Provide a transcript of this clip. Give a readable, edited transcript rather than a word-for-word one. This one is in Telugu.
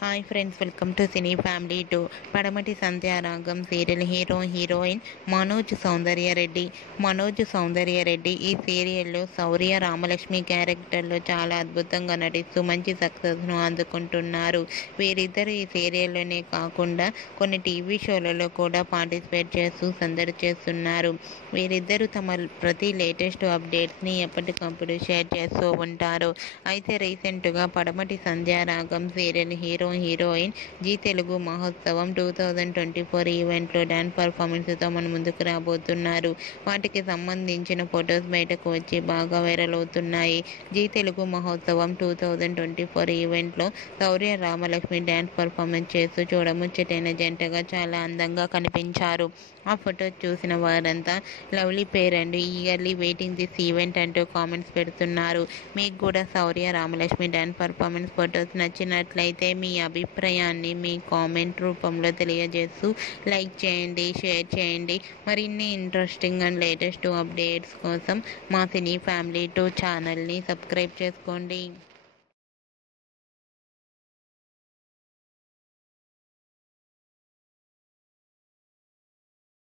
Hi friends, welcome to cine family 2. పడమటి సంధ్యారాగం సీరియల్ హీరోయిన్ మనోజ్ సౌందర్యరెడ్డి ఈ సీరియల్లో శౌర్య రామలక్ష్మి క్యారెక్టర్లో చాలా అద్భుతంగా నటిస్తూ మంచి సక్సెస్ను అందుకుంటున్నారు. వీరిద్దరు ఈ సీరియల్లోనే కాకుండా కొన్ని టీవీ షోలలో కూడా పార్టిసిపేట్ చేస్తూ సందడి చేస్తున్నారు. వీరిద్దరూ తమ ప్రతి లేటెస్ట్ అప్డేట్స్ని ఎప్పటికప్పుడు షేర్ చేస్తూ ఉంటారు. అయితే రీసెంట్గా పడమటి Sandhyaragam serial heroine G Telugu మహోత్సవం 2024 ఈవెంట్లో డాన్స్ పర్ఫార్మెన్స్తో మన ముందుకు రాబోతున్నారు. వాటికి సంబంధించిన ఫొటోస్ బయటకు వచ్చి బాగా వైరల్ అవుతున్నాయి. జీ తెలుగు మహోత్సవం 2024 ఈవెంట్లో శౌర్య రామలక్ష్మి డాన్స్ పర్ఫార్మెన్స్ చేస్తూ చూడముచ్చటైన జంటగా చాలా అందంగా కనిపించారు. ఆ ఫొటోస్ చూసిన వారంతా lovely pair and eagerly waiting this event అంటూ కామెంట్స్ పెడుతున్నారు. మీకు కూడా శౌర్య రామలక్ష్మి డాన్స్ పర్ఫార్మెన్స్ ఫొటోస్ నచ్చినట్లయితే మీ అభిప్రాయాన్ని మీ కామెంట్ రూపంలో తెలియజేస్తూ లైక్ చేయండి, షేర్ చేయండి. మరిన్ని ఇంట్రెస్టింగ్ అండ్ లేటెస్ట్ అప్డేట్స్ కోసం మా సినీ ఫ్యామిలీ 2 ఛానల్ని సబ్స్క్రైబ్ చేసుకోండి.